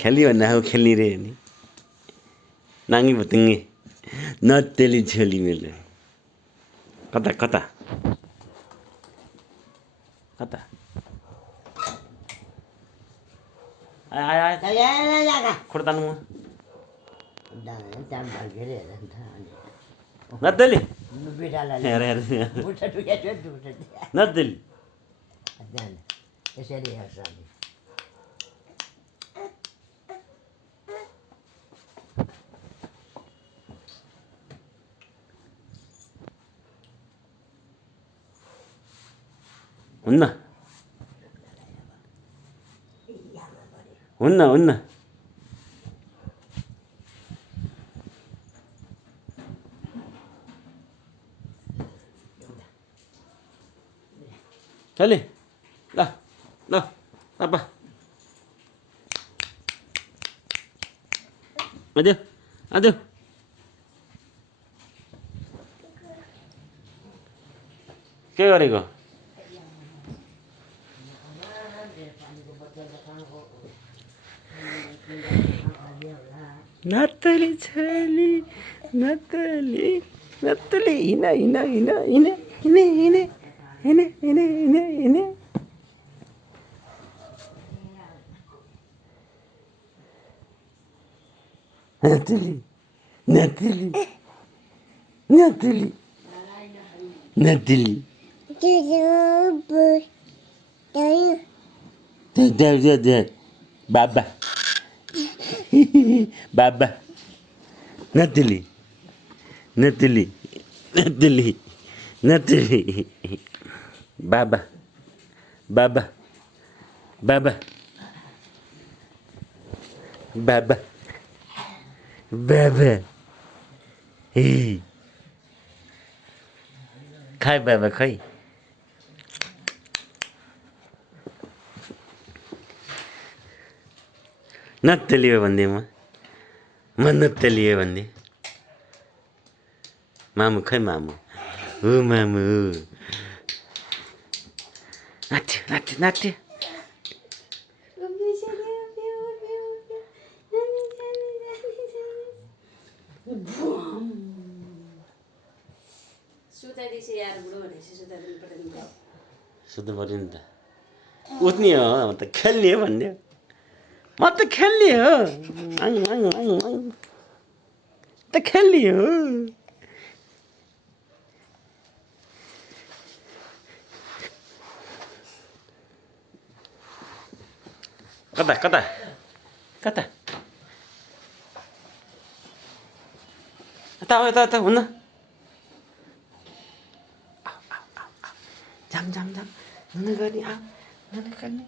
खेली भन्दा अब खेल्ने रे नि नाङ्गी भुतुङ्गे नत्तेली छोली मेरो कता कता कता आय आय खुर्तानु नत्तेली हेर हेर नत्तेली यसरी हेर्छ हुन्न हुन्न हुन्न चले ल ल पापा आदेऊ आदेऊ के गरेको नत्तली छोली नत्तली नत्तली हिँड हिँड हिँड हिँड हिँड हिँड हिँड हिँड हिँड हिँड नत्तली नत्तली नत्तली नत्तली बाबा बाबा नत्तली नत्तली नत्तली नत्तली बाबा बाबा बाबा बाबा बाबा हे खाइ बाबा खै नत्तलियो भन्दै म नत्तलियो भन्दै मामु खै मामु हो मामु नाच्यो नाच्यो नाच्यो सुत्नु पऱ्यो नि त उठ्ने हो म त खेल्ने हो भन्ने म त खेल्ने हो त खेल्ने हो कता कता कता यता यता यता हुन्न जाम जाम जाम नुन गर्ने नुन गर्ने